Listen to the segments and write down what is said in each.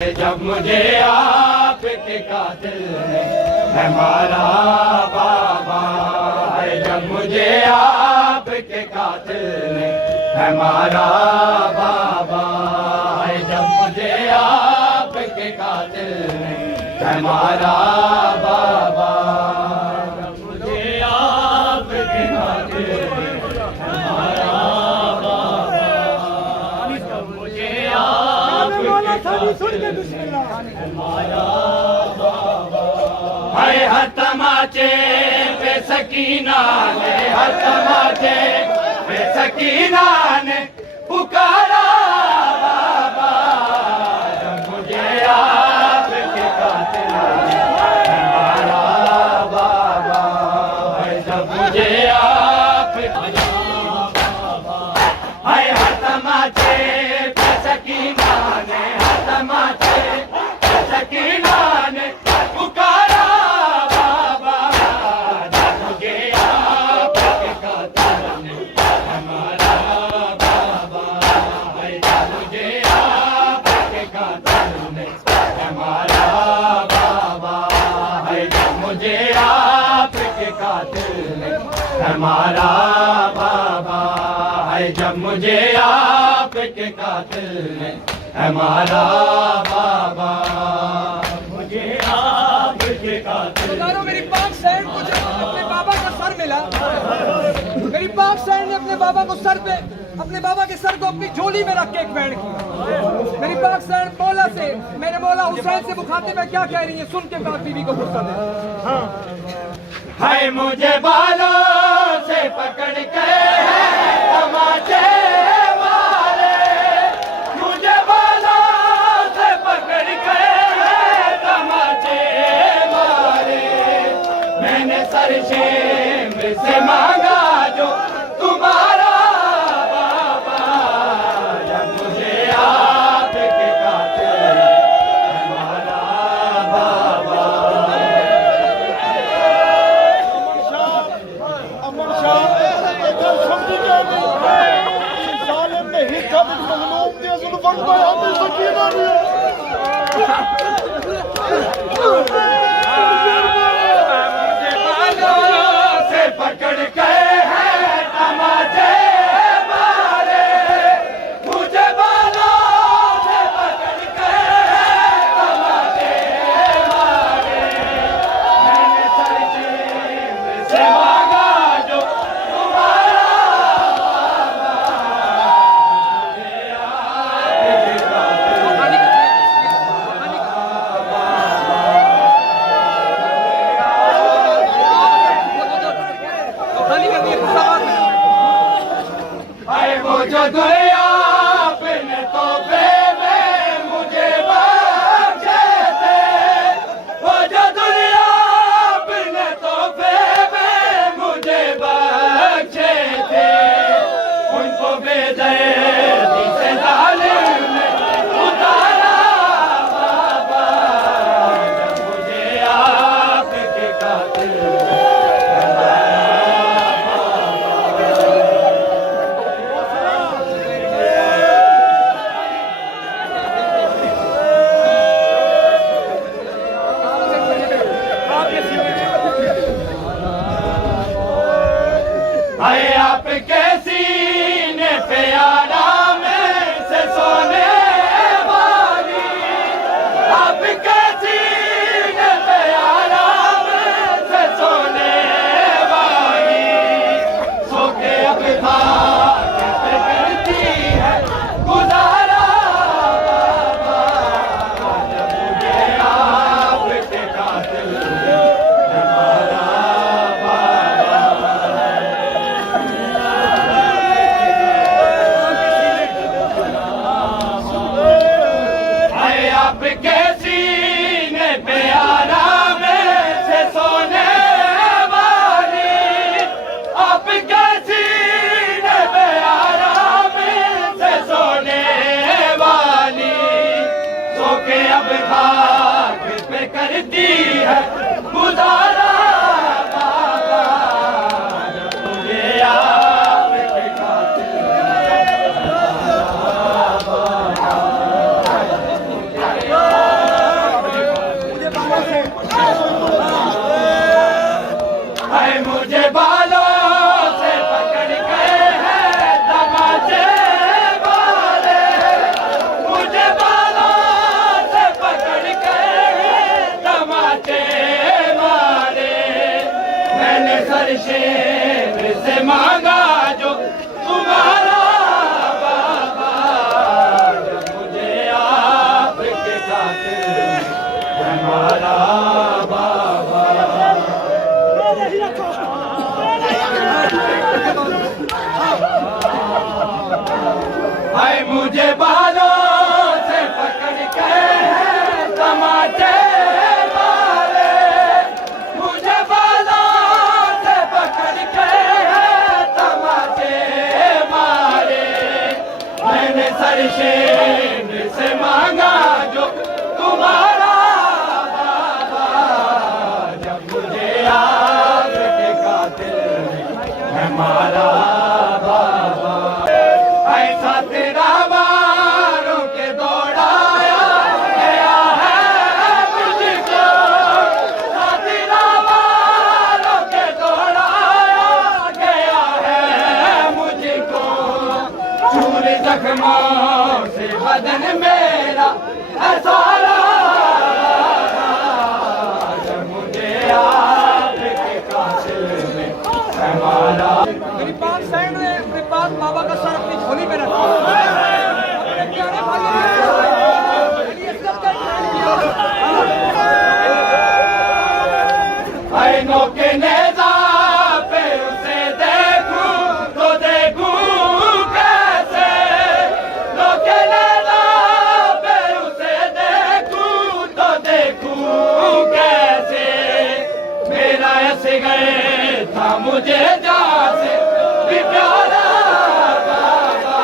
जब मुझे आपके कातिल ने है मारा बाबा है, जब मुझे आपके कातिल ने है मारा बाबा है, जब मुझे आपके कातिल ने है मारा बाबा, जब मुझे आपके कातिल ने है मारा बाबा, जब मुझे हाय हर तमाचे पे सकीना ने, हर तमाचे पे सकीना ने पुकारा बाबा, जब मुझे आपके कातिल ने है मारा बाबा है, जब मुझे आपके बाबा हाय हर तमाचे पे सकीना ने, हर तमाचे पे सकीना ने पुकारा बाबा, जब मुझे आपके कातिल ने है मारा बाबा है, जब मुझे आपके कातिल ने है मारा बाबा है, जब मुझे आपके कातिल ने है मारा बाबा है, जब मुझे आपके कातिल ने है मारा बाबा, मुझे आपके कातिल। मेरी पाक सैन को जब अपने बाबा का सर मिला, मेरी पाक सैन ने अपने बाबा को सर पे, अपने बाबा के सर को अपनी झोली में रख के एक बैंड की। मेरी पाक सैन मौला से, मेरे मौला हुसैन से मुखातिब है, क्या कह रही है सुन के पाक बीबी को गुस्सा दे। हाय मुझे बालों से पकड़ के तमाचे मारे, मुझे बालों से पकड़ के तमाचे मारे, मैंने सर शेम से मांगा जो तुम्हारा बाबा, जब मुझे आपके कातिल है मारा बाबा। से पकड़ के है तमाचे मारे, मुझे बालों से पकड़ के तमाचे मारे, मैंने सर से मांगा जो तुम्हारा वो जो दुनिया अपने तोहफे में मुझे बख्शे थे, वो जो दुनिया अपने तोहफे में मुझे बख्शे थे, उनको बेदर्दी से जालिम ने उतारा बाबा, जब मुझे आपके कातिल आए आपके सीने पे आराम से सोने वाली, आपके सीने पे आराम से सोने वाली, सो के अब खाक पे करती है गुजारा बाबा, जब मुझे आपके कातिल है मारा आपके सीने पे आराम से सोने वाली, आपके सीने पे आराम से सोने वाली, सो के अब खाक पे करती है गुजारा बाबा, जब मुझे आपके कातिल शेर से मांगा जो तुम्हारा बाबा, जब मुझे याद के कातिल है मारा बाबा, ऐसा तेरा मारों के दौड़ाया गया है मुझको, ऐसा तेरा मारों के दौड़ाया गया है मुझको, चूर जख्मों से बदन मेरा है सारा, जब मुझे याद के कातिल में है मारा। मेरी पाक सैन ने अपने पाक बाबा का सर अपनी झोली में रखा। अपने प्यारे भाइयों ने मेरी इज्जत का ख्याल किया। आईनों के नेज़ा पे उसे देखूं तो देखूं कैसे, नो के नेज़ा पे उसे देखूं तो देखूं कैसे, मेरा असग़र था मुझे जान से भी प्यारा बाबा,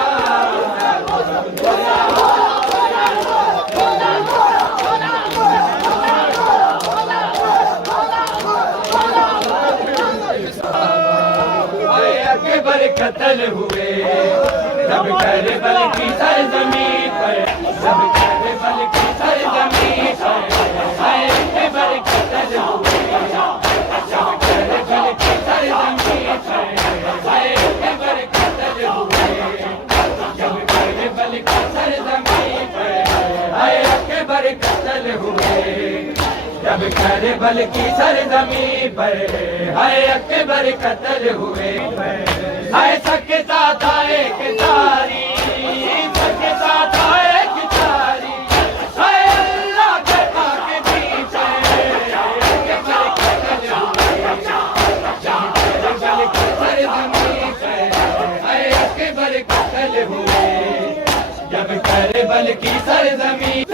आए अकबर कत्ल हुए जब करबल की सरजमीं पर, जब करबल की सरजमीं पर, आए अकबर कत्ल हुए जब करबल की सरजमीं पर, आए अकबर कत्ल हुए जब करबल की सरजमीं पर, आए अकबर कत्ल हुए जब करबल की सरजमीं पर, हाय अकबर कत्ल हुए, हाय सबके साथ आए कितारी, सबके साथ आए कितारी, हाय अल्लाह के पाक पीछे, अकबर कत्ल हुए जब करबल की सरजमीं पर, हाय अकबर कत्ल हुए जब करबल की सरजमीं